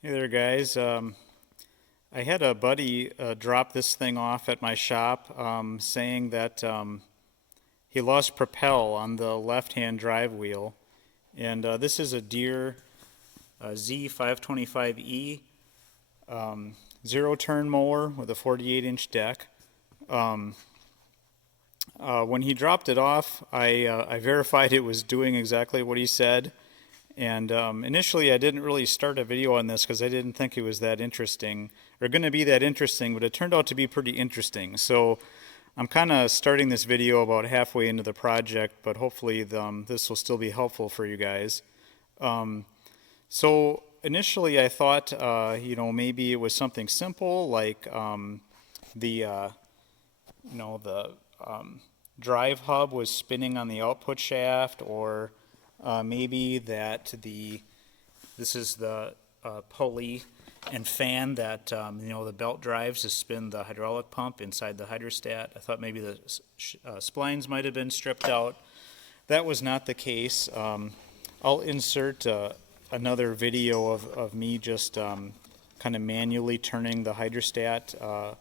Hey there, guys. I had a buddy drop this thing off at my shop saying that he lost propel on the left-hand drive wheel. And this is a Deere Z525E zero-turn mower with a 48-inch deck. When he dropped it off, I verified it was doing exactly what he said. And initially, I didn't really start a video on this because I didn't think it was that interesting or going to be that interesting, but it turned out to be pretty interesting. So I'm kind of starting this video about halfway into the project, but hopefully this will still be helpful for you guys. So initially, I thought, maybe it was something simple like the drive hub was spinning on the output shaft, or maybe that this is the pulley and fan that the belt drives to spin the hydraulic pump inside the hydrostat. I thought maybe the splines might have been stripped out. That was not the case. I'll insert another video of me just kind of manually turning the hydrostat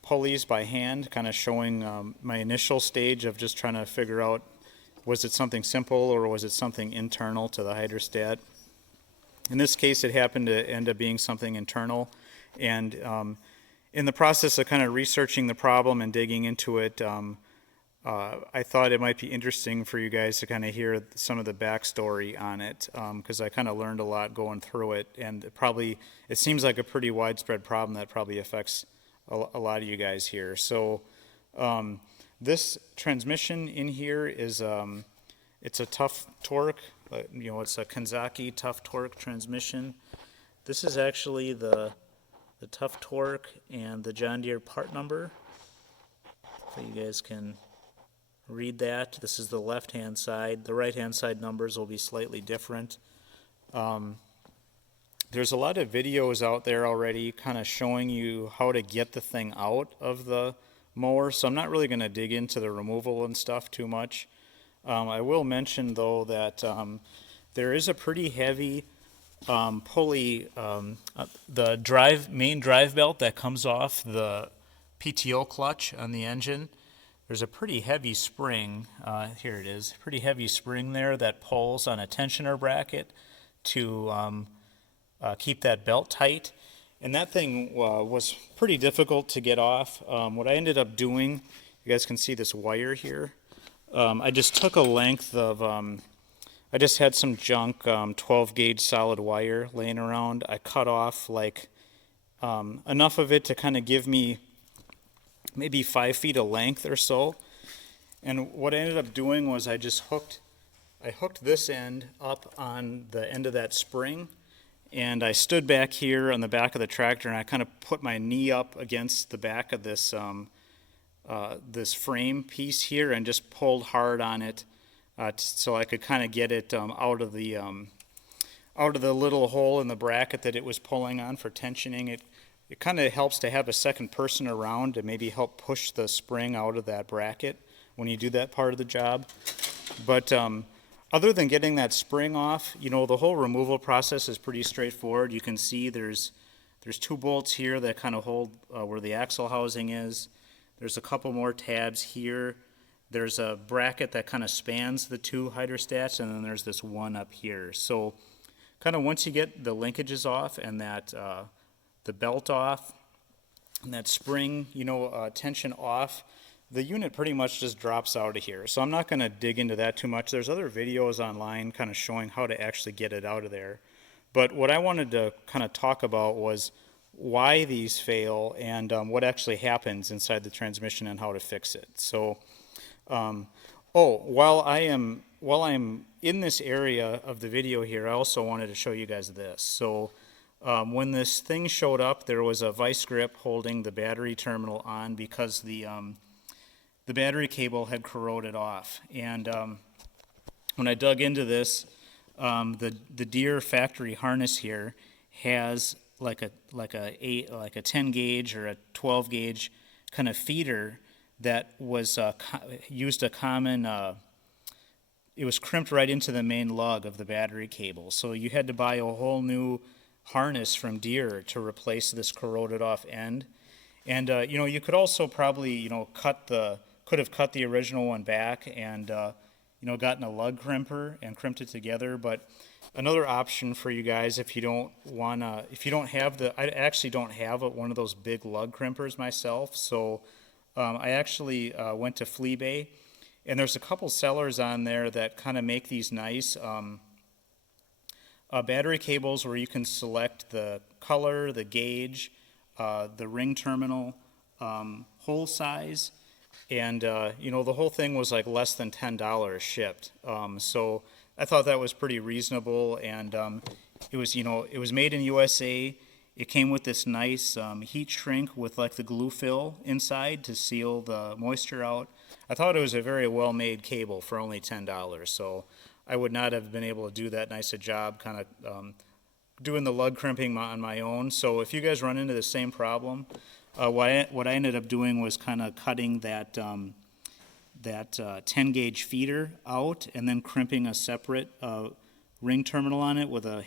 pulleys by hand, kind of showing my initial stage of just trying to figure out, was it something simple or was it something internal to the hydrostat? In this case, it happened to end up being something internal. And in the process of kind of researching the problem and digging into it, I thought it might be interesting for you guys to kind of hear some of the backstory on it, because I kind of learned a lot going through it. And it seems like a pretty widespread problem that probably affects a lot of you guys here. So this transmission in here is it's a Tuff Torq. It's a Kanzaki Tuff Torq transmission. This is actually the Tuff Torq and the John Deere part number. So you guys can read that. This is the left-hand side. The right-hand side numbers will be slightly different. There's a lot of videos out there already kind of showing you how to get the thing out of the mower, so I'm not really going to dig into the removal and stuff too much. I will mention, though, that there is a pretty heavy pulley, the main drive belt that comes off the PTO clutch on the engine. There's a pretty heavy spring, here it is, pretty heavy spring there that pulls on a tensioner bracket to keep that belt tight. And that thing was pretty difficult to get off. What I ended up doing, you guys can see this wire here. I just took a length of, I just had some junk 12 gauge solid wire laying around. I cut off like enough of it to kind of give me maybe 5 feet of length or so. And what I ended up doing was I hooked this end up on the end of that spring. And I stood back here on the back of the tractor, and I kind of put my knee up against the back of this this frame piece here and just pulled hard on it so I could kind of get it out of the little hole in the bracket that it was pulling on for tensioning. It kind of helps to have a second person around to maybe help push the spring out of that bracket when you do that part of the job. But other than getting that spring off, the whole removal process is pretty straightforward. You can see there's 2 bolts here that kind of hold where the axle housing is. There's a couple more tabs here. There's a bracket that kind of spans the 2 hydrostats, and then there's this one up here. So kind of once you get the linkages off and that the belt off and that spring, tension off, the unit pretty much just drops out of here. So I'm not going to dig into that too much. There's other videos online kind of showing how to actually get it out of there. But what I wanted to kind of talk about was why these fail and what actually happens inside the transmission and how to fix it. So, while I'm in this area of the video here, I also wanted to show you guys this. So, when this thing showed up, there was a vice grip holding the battery terminal on because the battery cable had corroded off. And when I dug into this, the Deere factory harness here has like a 10 gauge or a 12 gauge kind of feeder that was used a common. It was crimped right into the main lug of the battery cable, so you had to buy a whole new harness from Deere to replace this corroded off end. And you could also probably could have cut the original one back and gotten a lug crimper and crimped it together. But another option for you guys, if you don't have I actually don't have one of those big lug crimpers myself, so I actually went to Fleabay, and there's a couple sellers on there that kind of make these nice battery cables where you can select the color, the gauge, the ring terminal, hole size, and the whole thing was like less than $10 shipped. So I thought that was pretty reasonable, and it was made in USA. It came with this nice heat shrink with like the glue fill inside to seal the moisture out. I thought it was a very well-made cable for only $10, so I would not have been able to do that nice a job kind of doing the lug crimping on my own. So if you guys run into the same problem, what I ended up doing was kind of cutting that 10 gauge feeder out and then crimping a separate ring terminal on it with a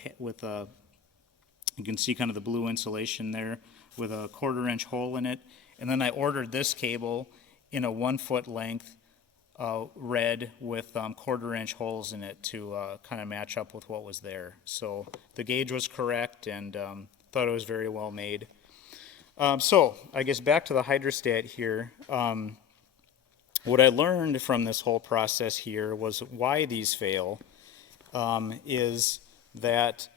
you can see kind of the blue insulation there with a 1/4 inch hole in it. And then I ordered this cable in a 1 foot length red with 1/4 inch holes in it to kind of match up with what was there. So the gauge was correct, and thought it was very well made. So I guess back to the hydrostat here. What I learned from this whole process here was why these fail is that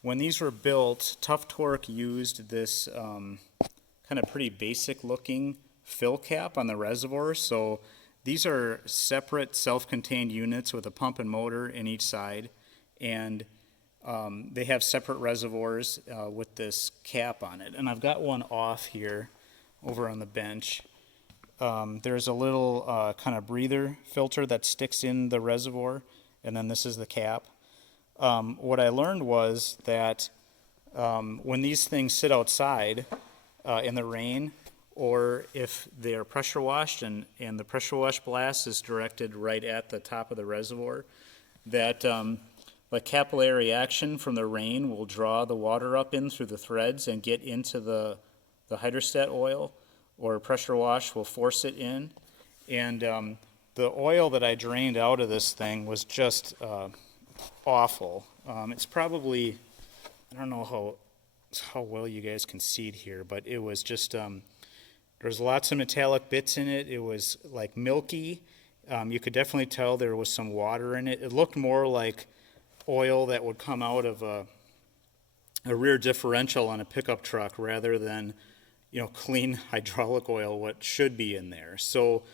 when these were built, Tuff Torq used this kind of pretty basic looking fill cap on the reservoir. So these are separate self-contained units with a pump and motor in each side, and they have separate reservoirs with this cap on it. And I've got one off here over on the bench. There's a little kind of breather filter that sticks in the reservoir, and then this is the cap. What I learned was that when these things sit outside in the rain, or if they are pressure washed and the pressure wash blast is directed right at the top of the reservoir, that the capillary action from the rain will draw the water up in through the threads and get into the hydrostat oil, or pressure wash will force it in. And the oil that I drained out of this thing was just awful. It's probably, I don't know how well you guys can see it here, but it was just, there's lots of metallic bits in it. It was like milky. You could definitely tell there was some water in it. It looked more like oil that would come out of a rear differential on a pickup truck rather than clean hydraulic oil, what should be in there. So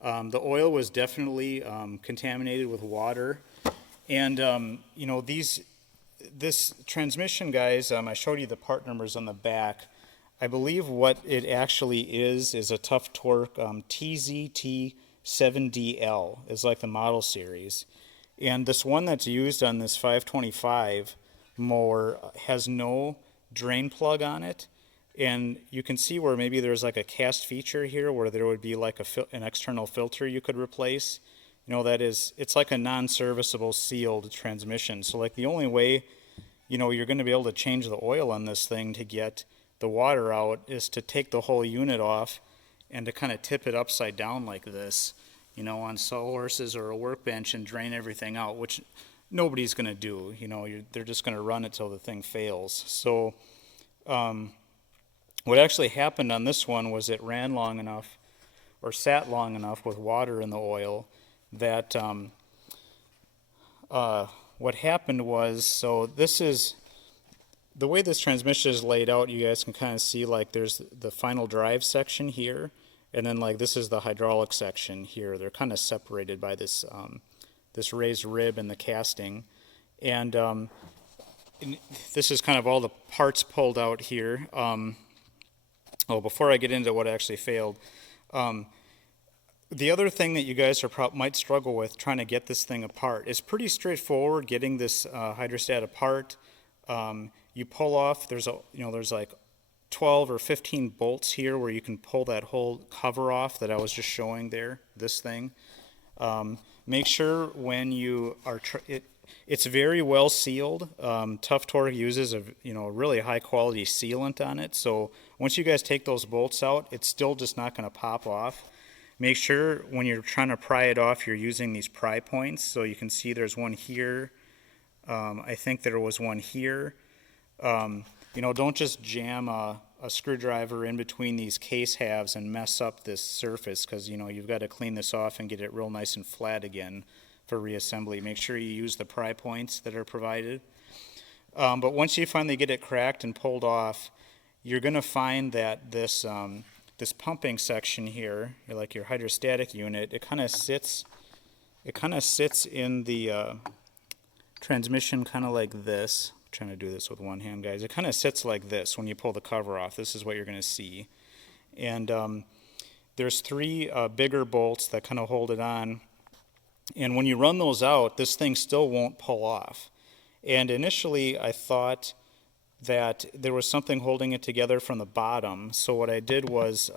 the oil was definitely contaminated with water. And this transmission, guys, I showed you the part numbers on the back. I believe what it actually is a Tuff Torq TZT7DL is like the model series. And this one that's used on this 525 mower has no drain plug on it. And you can see where maybe there's like a cast feature here where there would be like an external filter you could replace. It's like a non-serviceable sealed transmission. So like the only way, you're going to be able to change the oil on this thing to get the water out is to take the whole unit off and to kind of tip it upside down like this, on sawhorses or a workbench and drain everything out, which nobody's going to do. They're just going to run it till the thing fails. So what actually happened on this one was it ran long enough or sat long enough with water in the oil that what happened was, so this is the way this transmission is laid out. You guys can kind of see like there's the final drive section here, and then like this is the hydraulic section here. They're kind of separated by this this raised rib in the casting, and this is kind of all the parts pulled out here. Before I get into what actually failed, the other thing that you guys might struggle with trying to get this thing apart is pretty straightforward. Getting this hydrostat apart, you pull off. There's like 12 or 15 bolts here where you can pull that whole cover off that I was just showing there. This thing. Make sure when you are it's very well sealed. Tuff Torq uses a really high quality sealant on it. So once you guys take those bolts out, it's still just not going to pop off. Make sure when you're trying to pry it off, you're using these pry points. So you can see there's one here. I think there was one here. Don't just jam a screwdriver in between these case halves and mess up this surface, because you've got to clean this off and get it real nice and flat again for reassembly. Make sure you use the pry points that are provided. But once you finally get it cracked and pulled off, you're going to find that this this pumping section here, like your hydrostatic unit, it kind of sits in the transmission kind of like this. I'm trying to do this with one hand, guys. It kind of sits like this when you pull the cover off. This is what you're going to see. And there's three bigger bolts that kind of hold it on. And when you run those out, this thing still won't pull off. And initially I thought that there was something holding it together from the bottom. So what I did was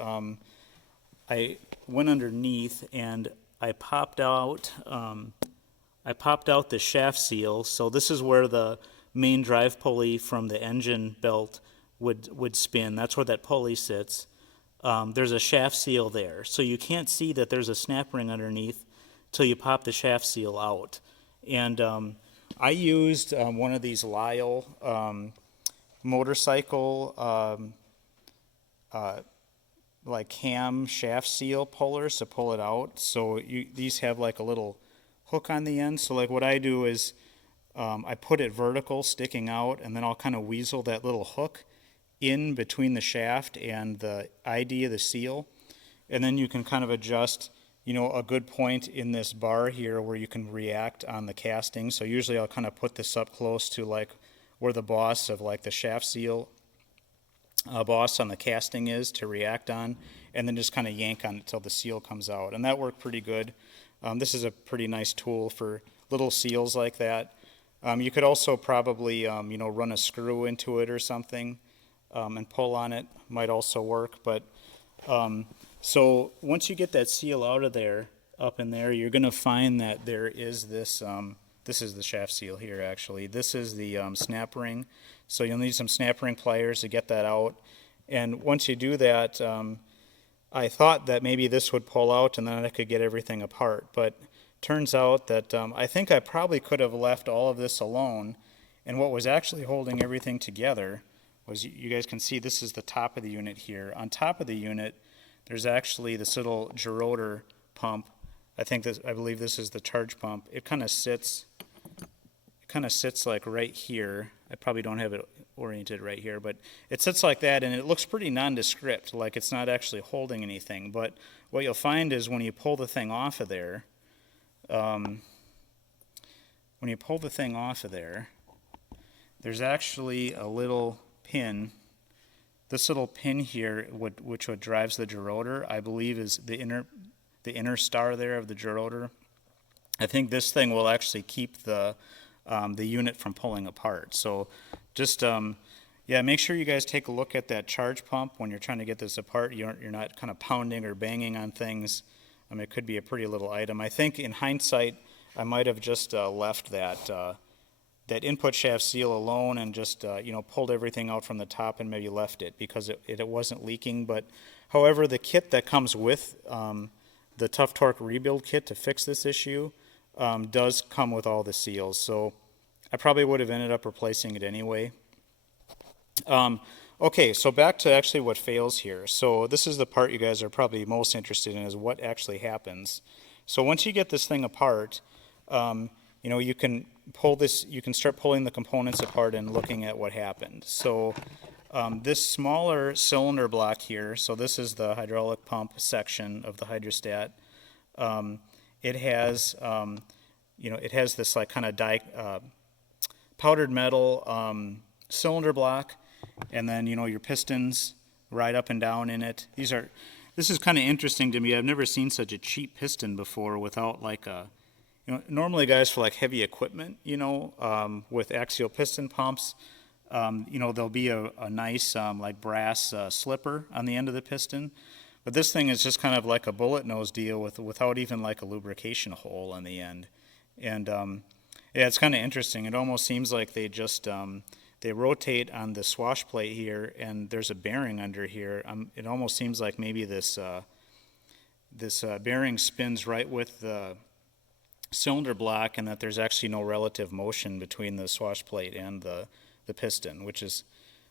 I went underneath and I popped out the shaft seal. So this is where the main drive pulley from the engine belt would spin. That's where that pulley sits. There's a shaft seal there. So you can't see that there's a snap ring underneath till you pop the shaft seal out. And I used one of these Lyle motorcycle like cam shaft seal pullers to pull it out. So these have like a little hook on the end. So like what I do is I put it vertical sticking out, and then I'll kind of weasel that little hook in between the shaft and the ID of the seal. And then you can kind of adjust a good point in this bar here where you can react on the casting. So usually I'll kind of put this up close to like where the boss of like the shaft seal boss on the casting is to react on, and then just kind of yank on it till the seal comes out. And that worked pretty good. This is a pretty nice tool for little seals like that. You could also probably run a screw into it or something and pull on it. Might also work. But so once you get that seal out of there, up in there, you're going to find that there is this. This is the shaft seal here, actually. This is the snap ring. So you'll need some snap ring pliers to get that out. And once you do that, I thought that maybe this would pull out and then I could get everything apart. But turns out that I think I probably could have left all of this alone. And what was actually holding everything together was, you guys can see this is the top of the unit here. On top of the unit, there's actually this little gerotor pump. I believe this is the charge pump. It kind of sits like right here. I probably don't have it oriented right here, but it sits like that, and it looks pretty nondescript, like it's not actually holding anything. But what you'll find is when you pull the thing off of there, there's actually a little pin. This little pin here, which drives the gerotor, I believe is the inner star there of the gerotor. I think this thing will actually keep the unit from pulling apart. So just make sure you guys take a look at that charge pump when you're trying to get this apart. You're not kind of pounding or banging on things. It could be a pretty little item. I think in hindsight I might have just left that input shaft seal alone and just pulled everything out from the top and maybe left it because it wasn't leaking. But however, the kit that comes with the Tuff Torq rebuild kit to fix this issue does come with all the seals, so I probably would have ended up replacing it anyway. Okay, so back to actually what fails here. So this is the part you guys are probably most interested in, is what actually happens. So once you get this thing apart, you can pull this. You can start pulling the components apart and looking at what happened. So this smaller cylinder block here. So this is the hydraulic pump section of the hydrostat. It has, it has this like kind of powdered metal cylinder block, and then your pistons ride up and down in it. This is kind of interesting to me. I've never seen such a cheap piston before without like a, normally guys for like heavy equipment, with axial piston pumps, there'll be a nice like brass slipper on the end of the piston. But this thing is just kind of like a bullet nose deal without even like a lubrication hole on the end. And Yeah, it's kind of interesting. It almost seems like they rotate on the swash plate here, and there's a bearing under here. It almost seems like maybe this bearing spins right with the cylinder block, and that there's actually no relative motion between the swash plate and the piston, which is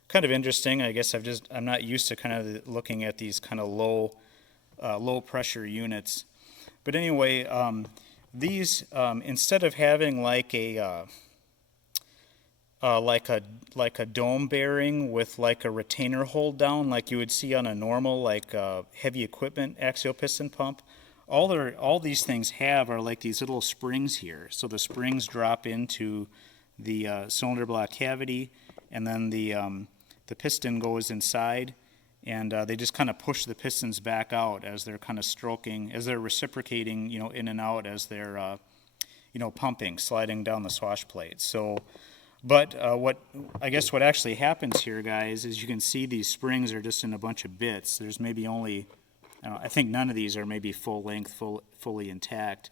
kind of interesting. I guess I'm not used to kind of looking at these kind of low pressure units. But anyway, these instead of having like a dome bearing with like a retainer hold down like you would see on a normal like heavy equipment axial piston pump, all these things have are like these little springs here. So the springs drop into the cylinder block cavity, and then the piston goes inside, and they just kind of push the pistons back out as they're kind of stroking, as they're reciprocating, in and out as they're, pumping, sliding down the swash plate. So, but what actually happens here, guys, is you can see these springs are just in a bunch of bits. There's maybe only, I think none of these are maybe full length, fully intact.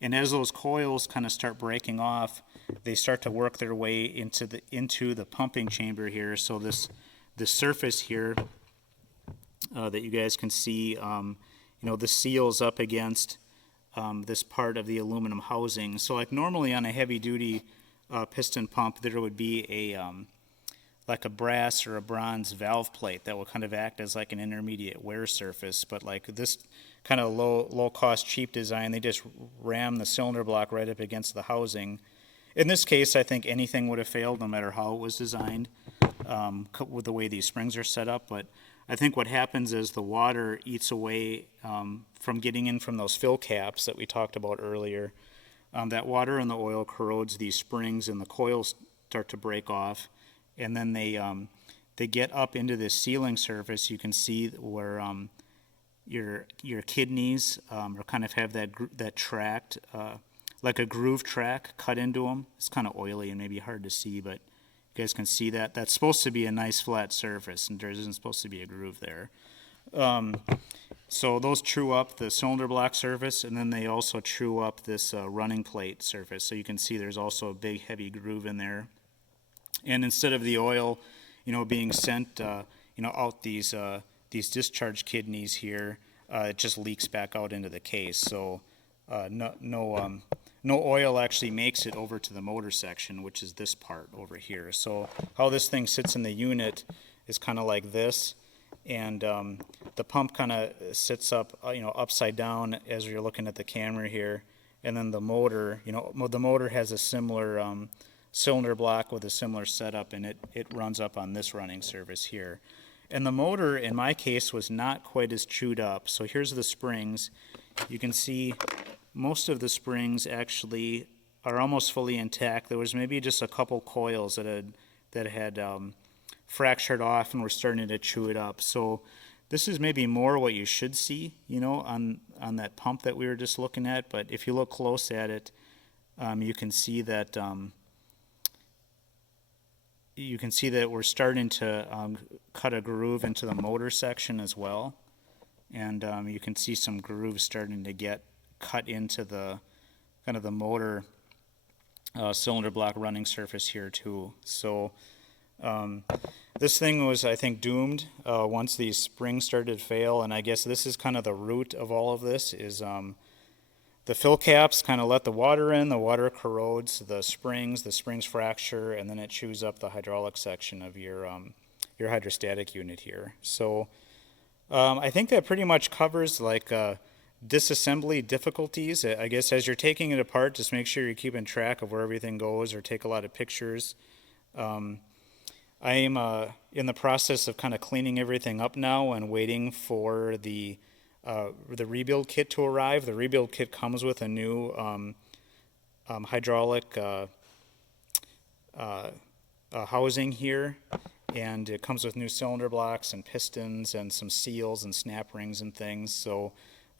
And as those coils kind of start breaking off, they start to work their way into the pumping chamber here. So this surface here that you guys can see, this seals up against this part of the aluminum housing. So like normally on a heavy duty piston pump, there would be like a brass or a bronze valve plate that will kind of act as like an intermediate wear surface. But like this kind of low cost, cheap design, they just ram the cylinder block right up against the housing. In this case, I think anything would have failed no matter how it was designed with the way these springs are set up. But I think what happens is the water eats away from getting in from those fill caps that we talked about earlier. That water and the oil corrodes these springs, and the coils start to break off. And then they get up into this sealing surface. You can see where your kidneys kind of have that tract, like a groove track cut into them. It's kind of oily and maybe hard to see, but you guys can see that. That's supposed to be a nice flat surface, and there isn't supposed to be a groove there. So those true up the cylinder block surface, and then they also true up this running plate surface. So you can see there's also a big heavy groove in there. And instead of the oil, being sent, out these discharge kidneys here, it just leaks back out into the case. So no oil actually makes it over to the motor section, which is this part over here. So how this thing sits in the unit is kind of like this, and the pump kind of sits up, upside down as you're looking at the camera here, and then the motor, the motor has a similar cylinder block with a similar setup, and it runs up on this running surface here. And the motor, in my case, was not quite as chewed up. So here's the springs. You can see most of the springs actually are almost fully intact. There was maybe just a couple coils that had fractured off and were starting to chew it up. So this is maybe more what you should see, on that pump that we were just looking at. But if you look close at it, you can see that we're starting to cut a groove into the motor section as well. And you can see some grooves starting to get cut into the kind of the motor cylinder block running surface here too. So this thing was, I think, doomed once these springs started to fail. And I guess this is kind of the root of all of this is the fill caps kind of let the water in, the water corrodes the springs fracture, and then it chews up the hydraulic section of your hydrostatic unit here. So I think that pretty much covers like disassembly difficulties. I guess as you're taking it apart, just make sure you're keeping track of where everything goes or take a lot of pictures. I am in the process of kind of cleaning everything up now and waiting for the rebuild kit to arrive. The rebuild kit comes with a new hydraulic housing here, and it comes with new cylinder blocks and pistons and some seals and snap rings and things. So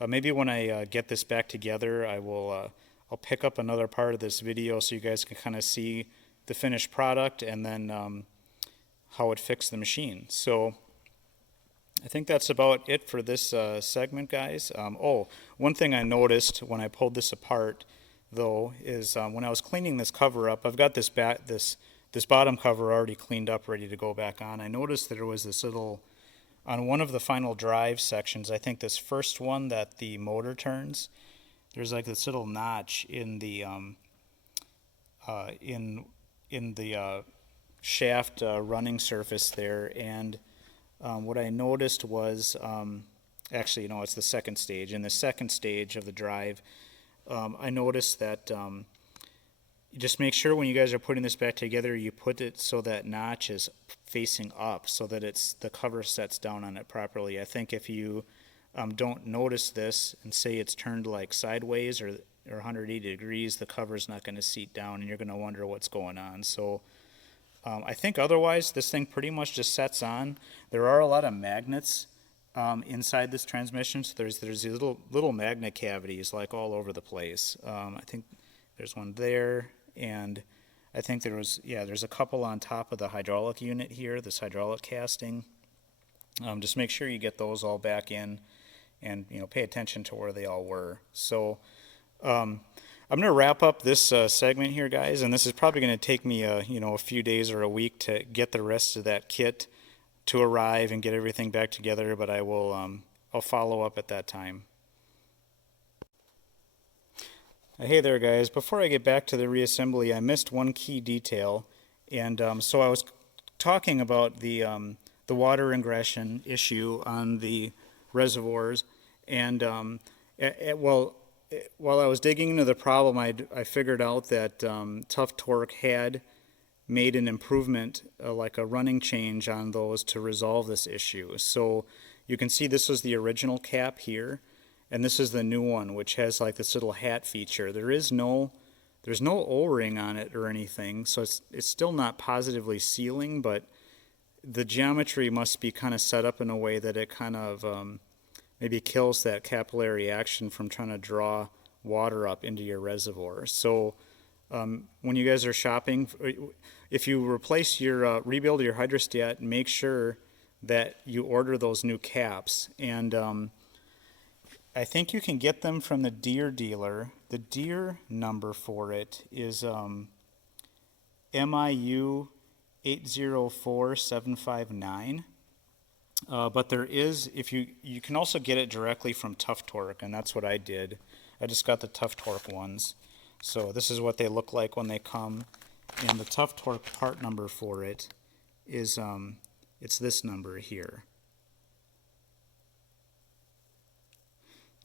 maybe when I get this back together, I'll pick up another part of this video so you guys can kind of see the finished product and then how it fixed the machine. So I think that's about it for this segment, guys. One thing I noticed when I pulled this apart, though is when I was cleaning this cover up, I've got this bottom cover already cleaned up, ready to go back on. I noticed that there was this little, on one of the final drive sections, I think this first one that the motor turns, there's like this little notch in the in the shaft running surface there, and what I noticed was, actually, it's the second stage. In the second stage of the drive, I noticed that just make sure when you guys are putting this back together, you put it so that notch is facing up, so that the cover sets down on it properly. I think if you don't notice this and say it's turned like sideways or 180 degrees, the cover's not going to seat down, and you're going to wonder what's going on. So I think otherwise this thing pretty much just sets on. There are a lot of magnets inside this transmission, so there's these little magnet cavities like all over the place. I think there's one there, and I think there's a couple on top of the hydraulic unit here, this hydraulic casting. Just make sure you get those all back in, and pay attention to where they all were. So I'm going to wrap up this segment here, guys, and this is probably going to take me a few days or a week to get the rest of that kit to arrive and get everything back together, but I'll follow up at that time. Hey there, guys. Before I get back to the reassembly, I missed one key detail, and so I was talking about the water ingression issue on the reservoirs, and while I was digging into the problem, I figured out that Tuff Torq had made an improvement, like a running change on those to resolve this issue. So you can see this was the original cap here, and this is the new one, which has like this little hat feature. There's no O-ring on it or anything, so it's still not positively sealing, but the geometry must be kind of set up in a way that it kind of maybe kills that capillary action from trying to draw water up into your reservoir. So when you guys are shopping, if you rebuild your hydrostat, make sure that you order those new caps. And I think you can get them from the Deere dealer. The Deere number for it is MIU 804759. But there is, you can also get it directly from Tuff Torq, and that's what I did. I just got the Tuff Torq ones. So this is what they look like when they come, and the Tuff Torq part number for it is it's this number here.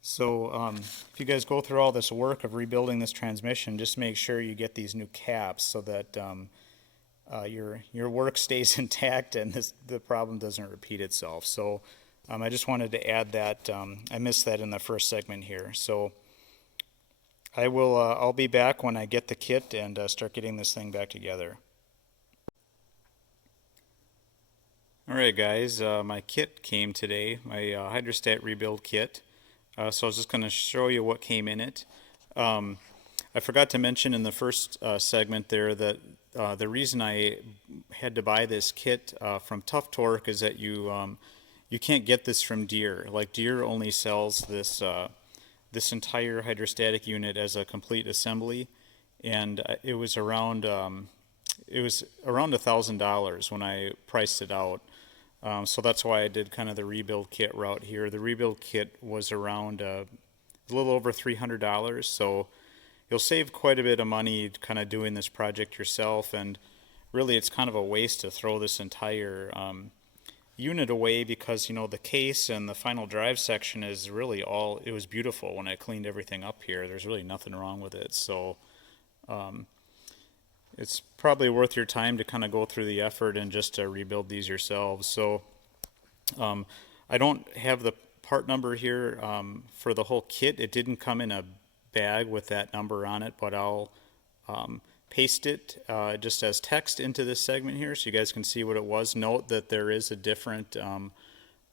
So if you guys go through all this work of rebuilding this transmission, just make sure you get these new caps so that your work stays intact and the problem doesn't repeat itself. So I just wanted to add that. I missed that in the first segment here. So I'll be back when I get the kit and start getting this thing back together. All right, guys, my kit came today, my hydrostat rebuild kit. So I was just going to show you what came in it. I forgot to mention in the first segment there that the reason I had to buy this kit from Tuff Torq is that you can't get this from Deere. Like, Deere only sells this this entire hydrostatic unit as a complete assembly, and it was around $1,000 when I priced it out. So that's why I did kind of the rebuild kit route here. The rebuild kit was around a little over $300, so you'll save quite a bit of money kind of doing this project yourself, and really it's kind of a waste to throw this entire unit away, because the case and the final drive section is really it was beautiful when I cleaned everything up here. There's really nothing wrong with it, so it's probably worth your time to kind of go through the effort and just to rebuild these yourselves. So I don't have the part number here for the whole kit. It didn't come in a bag with that number on it, but I'll paste it just as text into this segment here so you guys can see what it was. Note that there is a different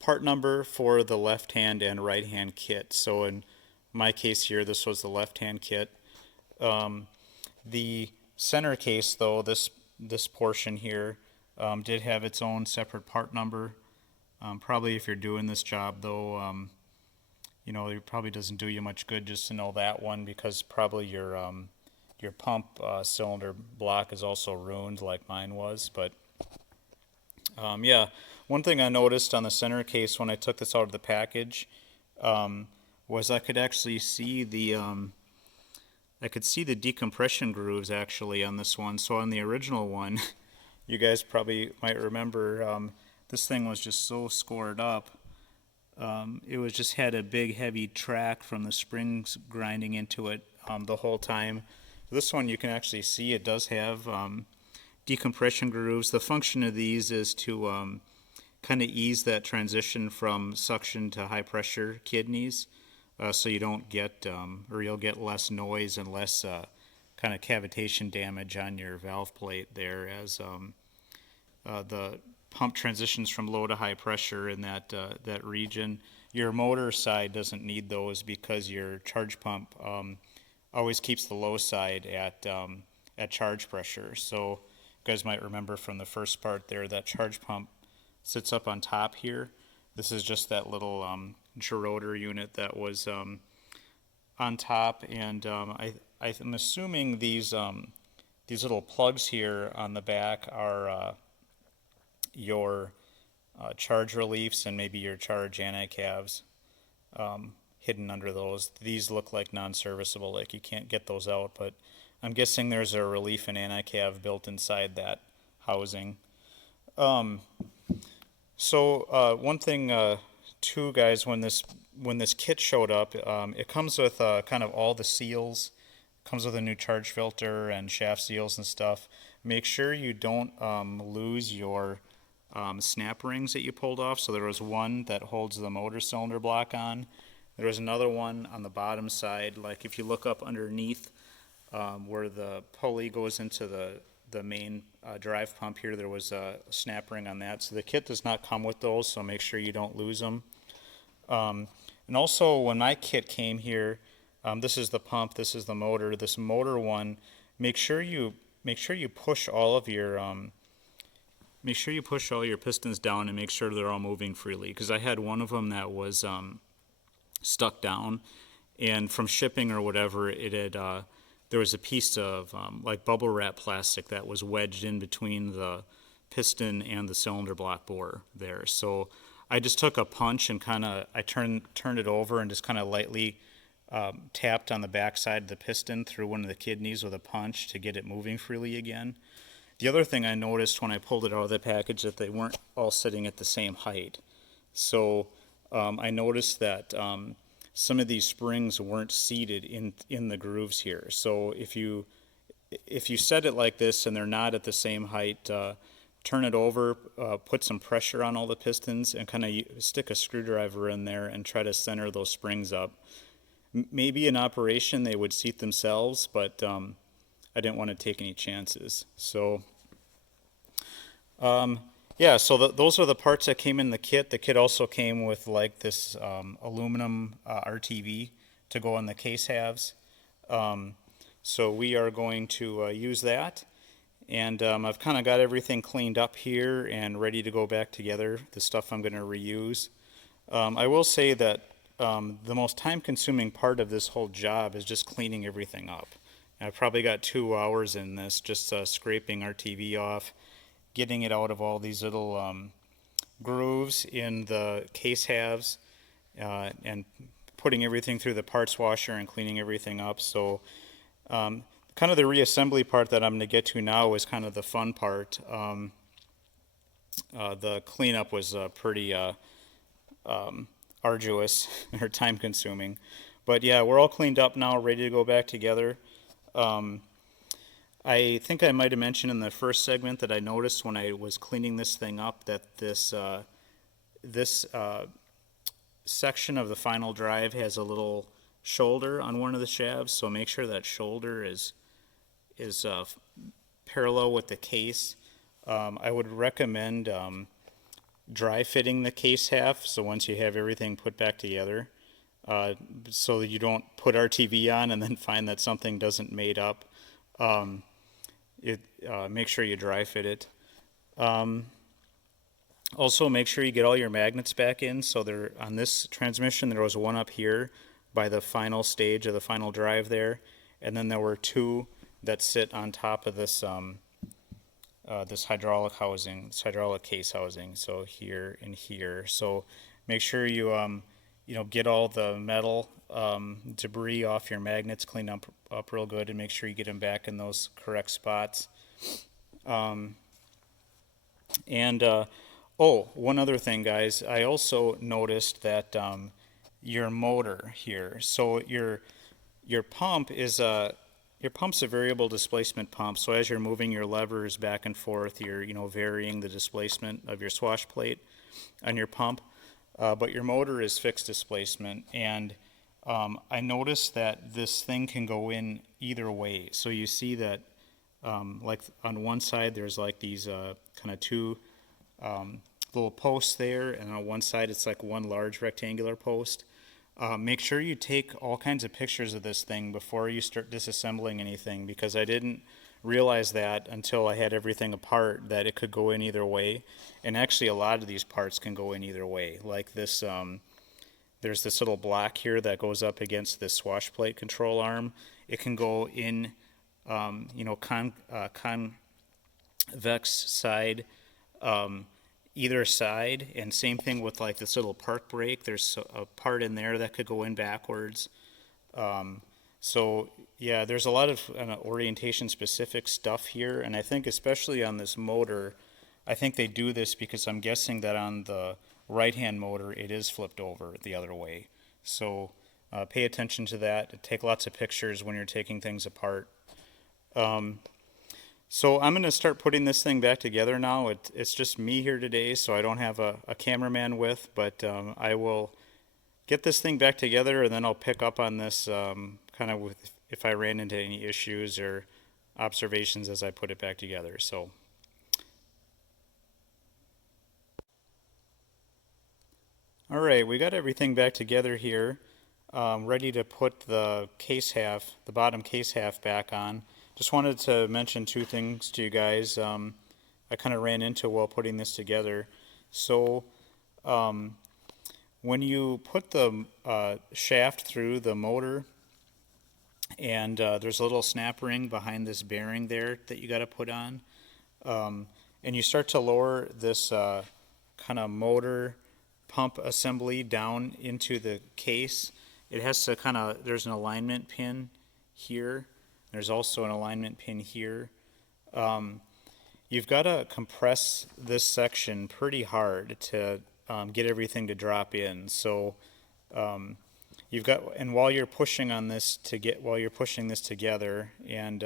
part number for the left hand and right hand kit. So in my case here, this was the left hand kit. The center case, though, this portion here did have its own separate part number. Probably if you're doing this job, though, you know, it probably doesn't do you much good just to know that one, because probably your pump cylinder block is also ruined like mine was. But yeah, one thing I noticed on the center case when I took this out of the package was I could actually see the decompression grooves actually on this one. So on the original one, you guys probably might remember, this thing was just so scored up. It was just had a big heavy track from the springs grinding into it the whole time. This one you can actually see it does have decompression grooves. The function of these is to kind of ease that transition from suction to high pressure kidneys, so you don't get, or you'll get less noise and less kind of cavitation damage on your valve plate there as the pump transitions from low to high pressure in that region. Your motor side doesn't need those because your charge pump always keeps the low side at charge pressure. So you guys might remember from the first part there, that charge pump sits up on top here. This is just that little gerotor unit that was on top, and I'm assuming these little plugs here on the back are your charge reliefs and maybe your charge anti-cavs hidden under those. These look like non-serviceable, like you can't get those out, but I'm guessing there's a relief and anti-cav built inside that housing. So one thing too, guys, when this kit showed up, it comes with kind of all the seals. It comes with a new charge filter and shaft seals and stuff. Make sure you don't lose your snap rings that you pulled off. So there was one that holds the motor cylinder block on. There was another one on the bottom side. Like if you look up underneath where the pulley goes into the main drive pump here, there was a snap ring on that. So the kit does not come with those, so make sure you don't lose them. And also when my kit came here, this is the pump, this is the motor. This motor one, make sure you push all of your pistons down and make sure they're all moving freely, because I had one of them that was stuck down, and from shipping or whatever, it had there was a piece of like bubble wrap plastic that was wedged in between the piston and the cylinder block bore there. So I just took a punch and I turned it over and just kind of lightly tapped on the back side of the piston through one of the kidneys with a punch to get it moving freely again. The other thing I noticed when I pulled it out of the package, that they weren't all sitting at the same height. So I noticed that some of these springs weren't seated in the grooves here. So if you set it like this and they're not at the same height, turn it over, put some pressure on all the pistons, and kind of stick a screwdriver in there and try to center those springs up. Maybe in operation they would seat themselves, but I didn't want to take any chances. So yeah, so those are the parts that came in the kit. The kit also came with like this aluminum RTV to go on the case halves. So we are going to use that. And I've kind of got everything cleaned up here and ready to go back together, the stuff I'm going to reuse. I will say that the most time-consuming part of this whole job is just cleaning everything up. I've probably got 2 hours in this, just scraping RTV off, getting it out of all these little grooves in the case halves, and putting everything through the parts washer and cleaning everything up. So kind of the reassembly part that I'm going to get to now is kind of the fun part. The cleanup was pretty arduous or time consuming. But yeah, we're all cleaned up now, ready to go back together. I think I might have mentioned in the first segment that I noticed when I was cleaning this thing up that this section of the final drive has a little shoulder on one of the shafts, so make sure that shoulder is parallel with the case. I would recommend dry fitting the case half, so once you have everything put back together, so that you don't put RTV on and then find that something doesn't mate up. Make sure you dry fit it. Also, make sure you get all your magnets back in. So there, on this transmission, there was one up here by the final stage of the final drive there, and then there were two that sit on top of this this hydraulic housing, this hydraulic case housing. So here and here. So make sure you you know, get all the metal debris off your magnets, clean up real good, and make sure you get them back in those correct spots. And oh, one other thing, guys, I also noticed that your motor here. So your pump is your pump's a variable displacement pump. So as you're moving your levers back and forth, you're, you know, varying the displacement of your swash plate on your pump. But your motor is fixed displacement, and I noticed that this thing can go in either way. So you see that like on one side there's like these kind of two little posts there, and on one side it's like one large rectangular post. Make sure you take all kinds of pictures of this thing before you start disassembling anything, because I didn't realize that until I had everything apart, that it could go in either way. And actually a lot of these parts can go in either way. Like this, there's this little block here that goes up against this swash plate control arm. It can go in, you know, convex side, either side, and same thing with like this little park brake. There's a part in there that could go in backwards. So yeah, there's a lot of orientation specific stuff here, and I think especially on this motor, I think they do this because I'm guessing that on the right hand motor it is flipped over the other way. So pay attention to that. Take lots of pictures when you're taking things apart. So I'm going to start putting this thing back together now. It's just me here today, so I don't have a cameraman with, but I will get this thing back together, and then I'll pick up on this kind of with if I ran into any issues or observations as I put it back together. So, all right, we got everything back together here, ready to put the case half, the bottom case half back on. Just wanted to mention two things to you guys. I kind of ran into while putting this together. So when you put the shaft through the motor, and there's a little snap ring behind this bearing there that you got to put on, and you start to lower this kind of motor pump assembly down into the case, it has to kind of, there's an alignment pin here. There's also an alignment pin here. You've got to compress this section pretty hard to get everything to drop in. So you've got, and while you're pushing on this while you're pushing this together and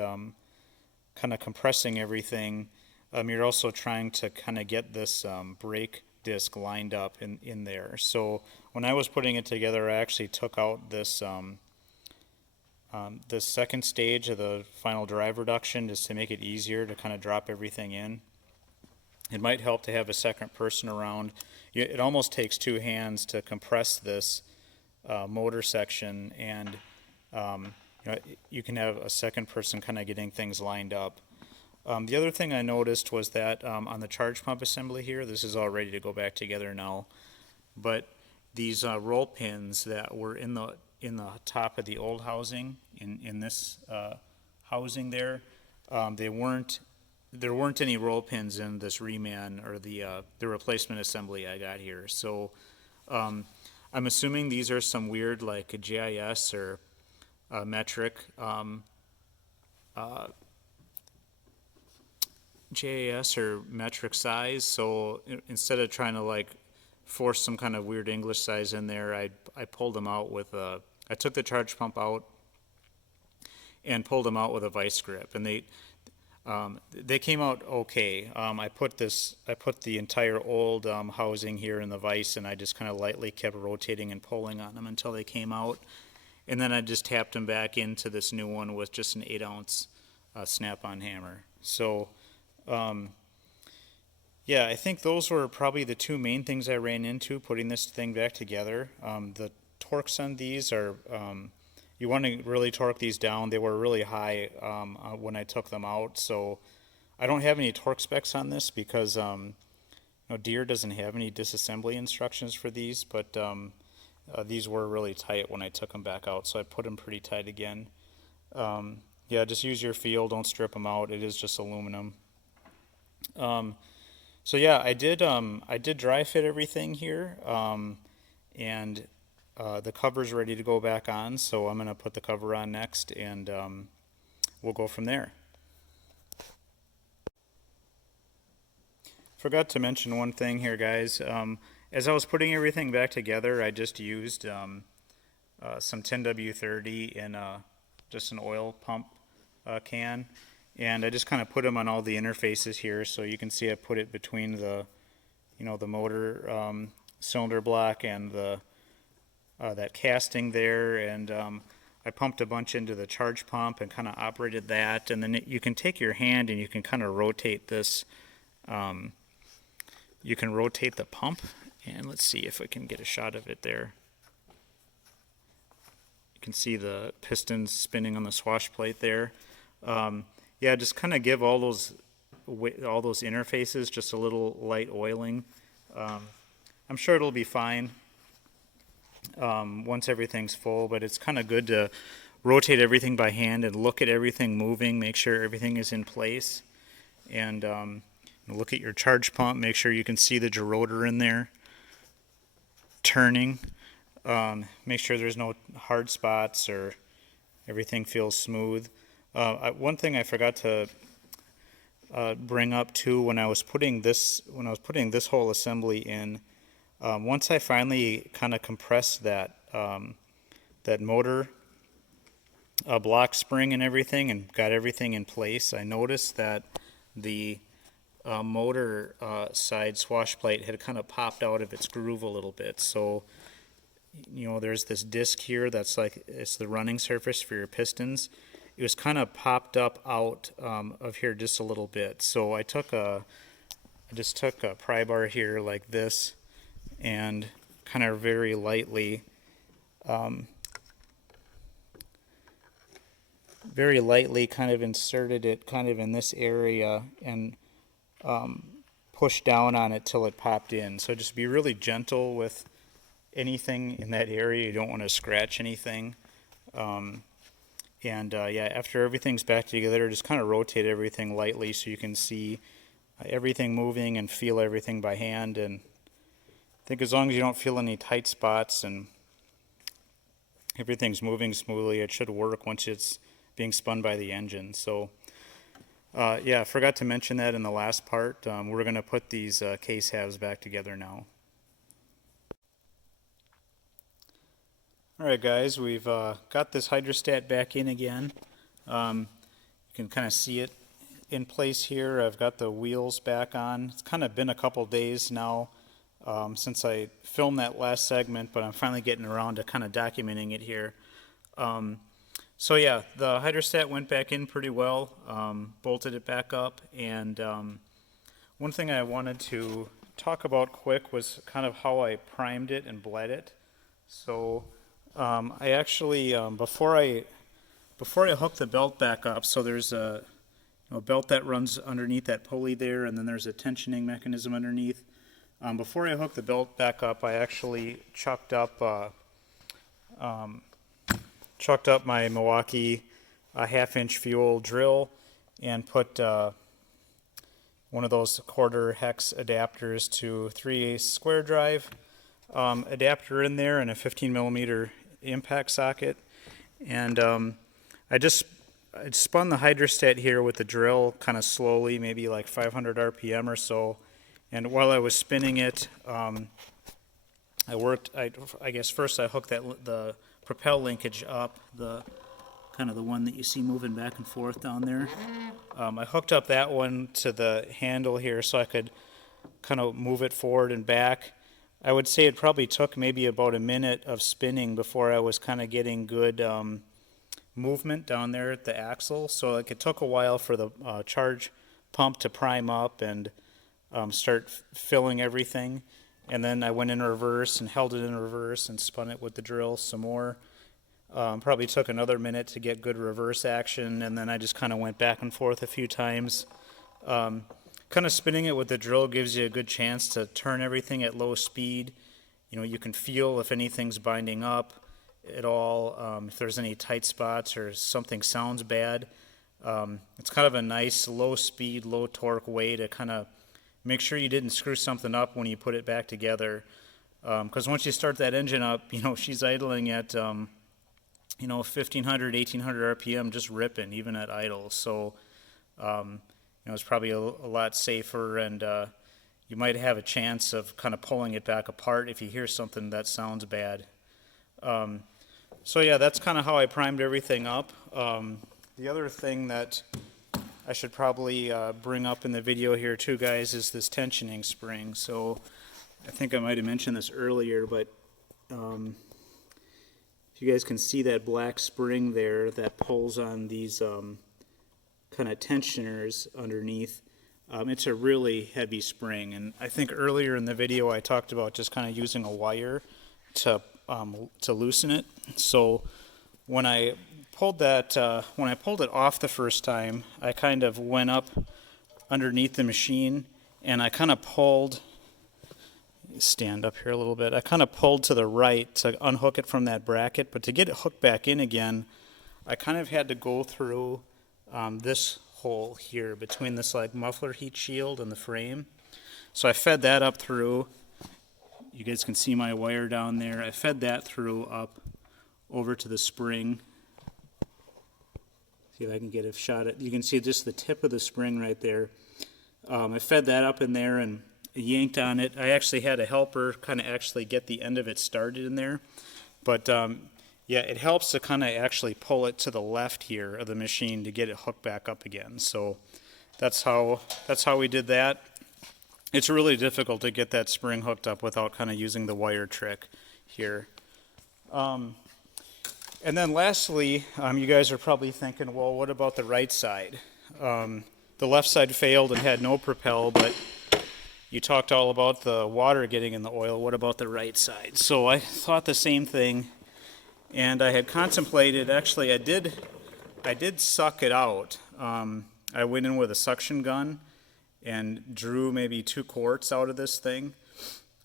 kind of compressing everything, you're also trying to kind of get this brake disc lined up in there. So when I was putting it together, I actually took out this the second stage of the final drive reduction just to make it easier to kind of drop everything in. It might help to have a second person around. It almost takes two hands to compress this motor section, and you know, you can have a second person kind of getting things lined up. The other thing I noticed was that on the charge pump assembly here, this is all ready to go back together now, but these roll pins that were in the top of the old housing, in this housing there, there weren't any roll pins in this reman or the replacement assembly I got here. So I'm assuming these are some weird like a GIS or metric JAS or metric size. So instead of trying to like force some kind of weird English size in there, I pulled them out with I took the charge pump out and pulled them out with a vice grip, and they came out okay. I put the entire old housing here in the vise, and I just kind of lightly kept rotating and pulling on them until they came out, and then I just tapped them back into this new one with just an 8-ounce snap-on hammer. So yeah, I think those were probably the two main things I ran into putting this thing back together. The torques on these are, you want to really torque these down. They were really high when I took them out, so I don't have any torque specs on this because Deere doesn't have any disassembly instructions for these, but these were really tight when I took them back out, so I put them pretty tight again. Yeah, just use your feel, don't strip them out. It is just aluminum. So yeah, I did dry fit everything here, and the cover's ready to go back on, so I'm gonna put the cover on next, and we'll go from there. Forgot to mention one thing here, guys. As I was putting everything back together, I just used some 10W30 in just an oil pump can, and I just kind of put them on all the interfaces here, so you can see I put it between the the motor cylinder block and the that casting there, and I pumped a bunch into the charge pump and kind of operated that, and then you can take your hand and you can kind of rotate this. You can rotate the pump, and let's see if I can get a shot of it there. You can see the pistons spinning on the swash plate there. Yeah, just kind of give all those interfaces just a little light oiling. I'm sure it'll be fine once everything's full, but it's kind of good to rotate everything by hand and look at everything moving, make sure everything is in place, and look at your charge pump, make sure you can see the gerotor in there turning. Make sure there's no hard spots or everything feels smooth. One thing I forgot to bring up too when I was putting this whole assembly in, once I finally kind of compressed that that motor block spring and everything and got everything in place, I noticed that the motor side swash plate had kind of popped out of its groove a little bit. So there's this disc here that's like it's the running surface for your pistons. It was kind of popped up out of here just a little bit. So I just took a pry bar here like this and kind of very lightly kind of inserted it kind of in this area and push down on it till it popped in. So just be really gentle with anything in that area. You don't want to scratch anything. Yeah, after everything's back together, just kind of rotate everything lightly so you can see everything moving and feel everything by hand. And I think as long as you don't feel any tight spots and everything's moving smoothly, it should work once it's being spun by the engine. So yeah, I forgot to mention that in the last part. We're going to put these case halves back together now. Alright guys, we've got this hydrostat back in again. You can kind of see it in place here. I've got the wheels back on. It's kind of been a couple days now since I filmed that last segment, but I'm finally getting around to kind of documenting it here. So yeah, the hydrostat went back in pretty well, bolted it back up, and one thing I wanted to talk about quick was kind of how I primed it and bled it. So I actually, before I hook the belt back up, so there's a belt that runs underneath that pulley there, and then there's a tensioning mechanism underneath. Before I hook the belt back up, I actually chucked up my Milwaukee half-inch fuel drill and put one of those quarter hex adapters to 3/8 square drive adapter in there and a 15 millimeter impact socket. And I spun the hydrostat here with the drill kind of slowly, maybe like 500 RPM or so. And while I was spinning it, I guess first I hooked the propel linkage up, the kind of the one that you see moving back and forth down there. I hooked up that one to the handle here so I could kind of move it forward and back. I would say it probably took maybe about a minute of spinning before I was kind of getting good movement down there at the axle. So like it took a while for the charge pump to prime up and start filling everything. And then I went in reverse and held it in reverse and spun it with the drill some more. Probably took another minute to get good reverse action, and then I just kind of went back and forth a few times. kind of spinning it with the drill gives you a good chance to turn everything at low speed. You know, you can feel if anything's binding up at all, if there's any tight spots or something sounds bad. It's kind of a nice low speed, low torque way to kind of make sure you didn't screw something up when you put it back together. Because once you start that engine up, you know, she's idling at, you know, 1500, 1800 RPM, just ripping, even at idle. So, you know, it's probably a lot safer, and you might have a chance of kind of pulling it back apart if you hear something that sounds bad. So yeah, that's kind of how I primed everything up. The other thing that I should probably bring up in the video here too, guys, is this tensioning spring. So I think I might have mentioned this earlier, but if you guys can see that black spring there that pulls on these kind of tensioners underneath, it's a really heavy spring. And I think earlier in the video I talked about just kind of using a wire to loosen it. So when I pulled that, when I pulled it off the first time, I kind of went up underneath the machine and I kind of pulled, stand up here a little bit, I kind of pulled to the right to unhook it from that bracket, but to get it hooked back in again, I kind of had to go through this hole here between this like muffler heat shield and the frame. So I fed that up through. You guys can see my wire down there. I fed that through up over to the spring. See if I can get a shot at. You can see just the tip of the spring right there. I fed that up in there and yanked on it. I actually had a helper kind of actually get the end of it started in there. But yeah, it helps to kind of actually pull it to the left here of the machine to get it hooked back up again. So that's how we did that. It's really difficult to get that spring hooked up without kind of using the wire trick here. And then lastly, you guys are probably thinking, well, what about the right side? The left side failed and had no propel, but you talked all about the water getting in the oil. What about the right side? So I thought the same thing, and I had contemplated, actually I did suck it out. I went in with a suction gun and drew maybe 2 quarts out of this thing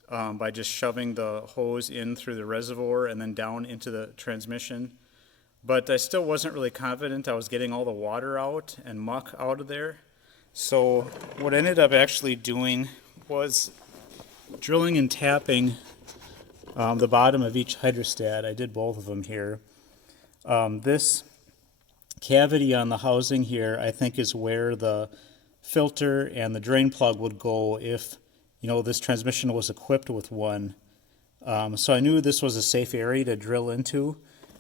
by just shoving the hose in through the reservoir and then down into the transmission. But I still wasn't really confident I was getting all the water out and muck out of there. So what I ended up actually doing was drilling and tapping the bottom of each hydrostat. I did both of them here. This cavity on the housing here, I think, is where the filter and the drain plug would go if, you know, this transmission was equipped with one. So I knew this was a safe area to drill into.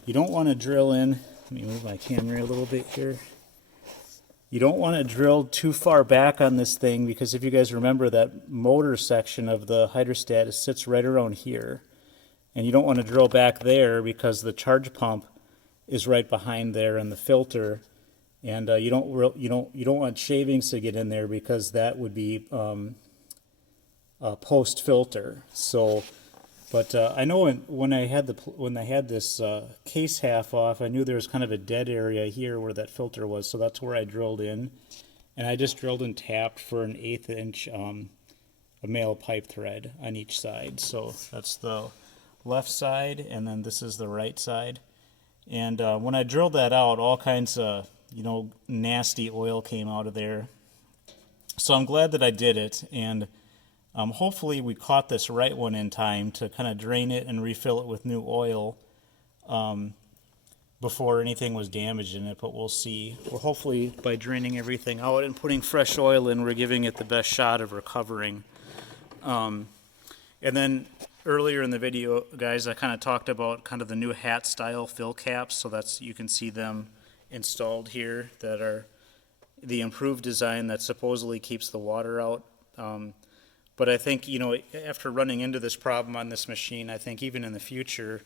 You don't want to drill in, let me move my camera a little bit here. You don't want to drill too far back on this thing, because if you guys remember, that motor section of the hydrostat sits right around here. And you don't want to drill back there because the charge pump is right behind there and the filter. And you don't want shavings to get in there because that would be post filter. So, but I know when I had this case half off, I knew there was kind of a dead area here where that filter was. So that's where I drilled in, and I just drilled and tapped for an 1/8 inch a male pipe thread on each side. So that's the left side, and then this is the right side. And when I drilled that out, all kinds of, you know, nasty oil came out of there. So I'm glad that I did it, and hopefully we caught this right one in time to kind of drain it and refill it with new oil before anything was damaged in it, but we'll see. Well, hopefully by draining everything out and putting fresh oil in, we're giving it the best shot of recovering. And then earlier in the video, guys, I kind of talked about kind of the new hat style fill caps, so that's, you can see them installed here, that are the improved design that supposedly keeps the water out. But I think, you know, after running into this problem on this machine, I think even in the future,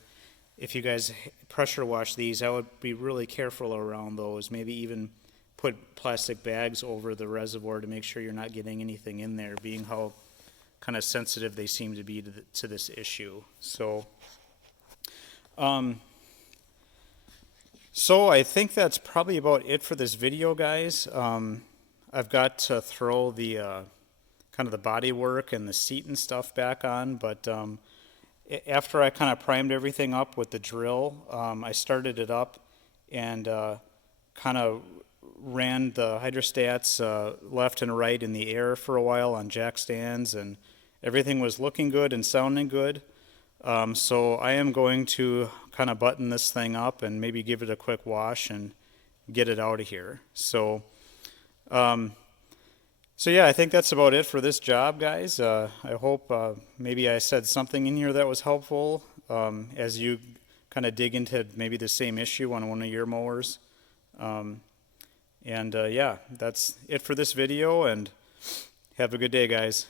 if you guys pressure wash these, I would be really careful around those. Maybe even put plastic bags over the reservoir to make sure you're not getting anything in there, being how kind of sensitive they seem to be to this issue. So, so I think that's probably about it for this video, guys. I've got to throw the kind of the body work and the seat and stuff back on, but after I kind of primed everything up with the drill, I started it up and kind of ran the hydrostats left and right in the air for a while on jack stands, and everything was looking good and sounding good. So I am going to kind of button this thing up and maybe give it a quick wash and get it out of here. So yeah, I think that's about it for this job, guys. I hope maybe I said something in here that was helpful as you kind of dig into maybe the same issue on one of your mowers. Yeah, that's it for this video, and have a good day, guys.